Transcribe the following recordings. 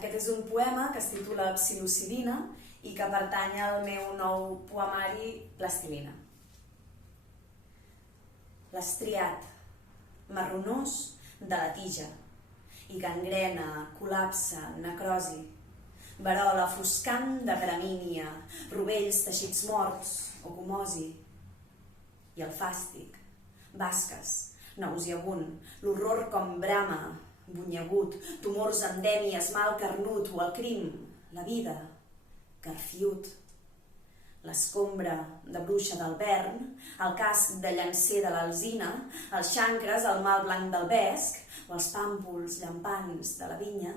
Aquest és un poema que es titula Psilocidina i que pertany al meu nou poemari Plastilina. L'estriat, marronós de la tija, i gangrena, col·lapse, necrosi, verola foscant de gramínia, rovells teixits morts o comosi, i el fàstic, basques, nauseabund, l'horror com brama, bunyegut, tumors endèmies, mal carnut o el crim, la vida, garfiut, l'escombra de bruixa del Vern, el casc de llancer de l'alzina, els xancres, el mal blanc del vesc o els pàmpols llampants de la vinya,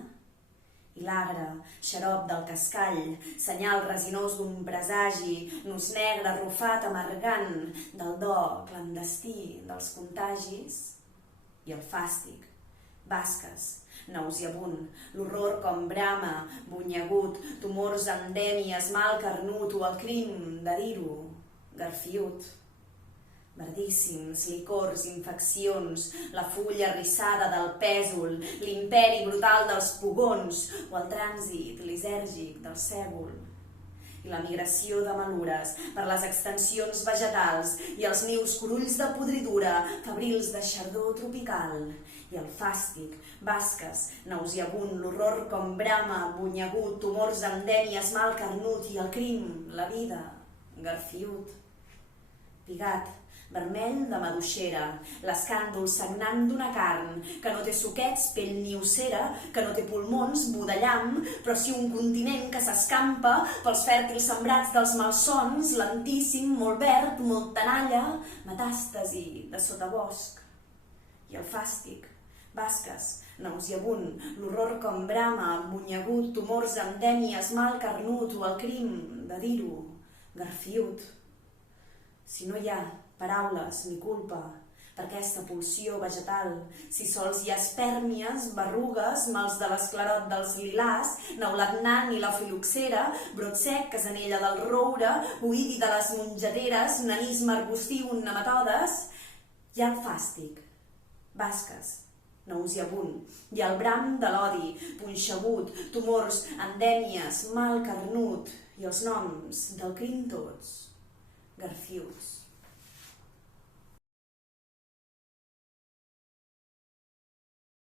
i l'agre, xarop del cascall, senyal resinós d'un presagi, nus negre arrufat amargant del do clandestí dels contagis, i el fàstic, basques, nauseabund, l'horror com brama, bunyegut, tumors endèmies, mal carnut o el crim de dir-ho, garfiut. Verdíssims, licors, infeccions, la fulla rissada del pèsol, l'imperi brutal dels pugons o el trànsit lisèrgic del sègol. I la migració de malures per les extensions vegetals i els nius corulls de podridura, febrils de xardor tropical. I el fàstic, basques, nauseabund, l'horror com brama, bunyegut, tumors endèmies, mal carnut i el crim, la vida, garfiut. Pigat, vermell de maduixera, l'escàndol sagnant d'una carn que no té suquets, pell ni ossera, que no té pulmons, budellam, però sí un continent que s'escampa pels fèrtils sembrats dels malsons, lentíssim, molt verd, molt tenalla, metàstasi de sotabosc. I el fàstic, basques, nauseabund, l'horror com brama, bunyegut, tumors endèmies, mal carnut o el crim de dir-ho, garfiut. Si no hi ha paraules ni culpa per aquesta pulsió vegetal, si sols hi ha espèrmies, berrugues, mals de l'esclerot dels lilàs, neulat nan i la filoxera, brot sec, casanella del roure, oïdi de les mongeteres, nanisme arbustiu, nematodes, hi ha el fàstic, basques, nauseabund, i el bram de l'odi, punxegut, tumors, endèmies, mal carnut, i els noms del crim tots, garfiuts.